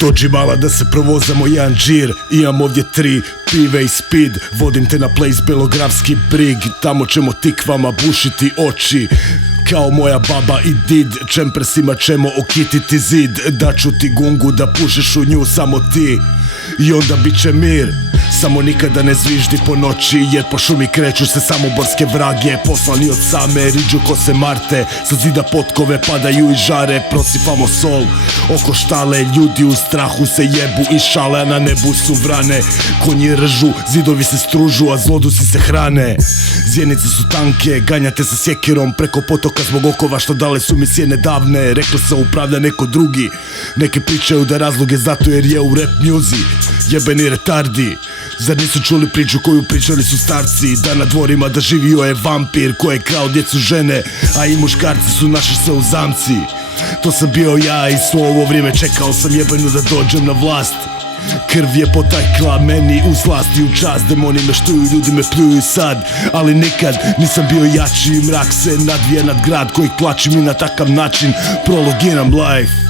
Dođi mala da se provozamo jedan džir. Imam ovdje 3 pive i speed. Vodim te na place Belogravski brig. Tamo ćemo tikvama bušiti oči kao moja baba i did. Čempresima ćemo okititi zid. Daću ti gungu da pušiš u nju samo ti i onda bit će mir. Samo nikada ne zviždi po noći, jer po šumi kreću se samoborske vrage. Poslani od same riđu ko se Marte. Sa zida potkove padaju i žare. Prosipamo sol oko štale. Ljudi u strahu se jebu i šale, a na nebu su vrane. Konji ržu, zidovi se stružu, a zlodusi se hrane. Zjenice su tanke, ganjate sa sjekirom preko potoka zbog okova što dale su mi sjene davne. Rekli se upravlja neko drugi. Neki pričaju da razlog je zato jer je u rap music. Jebeni retardi, zar nisu čuli priču koju pričali su starci? Da na dvorima da živio je vampir koji je krao djecu žene, a i muškarci su našli se u zamci. To sam bio ja i svo ovo vrijeme čekao sam jebenu da dođem na vlast. Krv je potakla meni u slast i u čast. Demoni me štuju, ljudi me pljuju sad, ali nikad nisam bio jači. Mrak se nadvije nad grad kojeg plačim i na takav način prologiram life.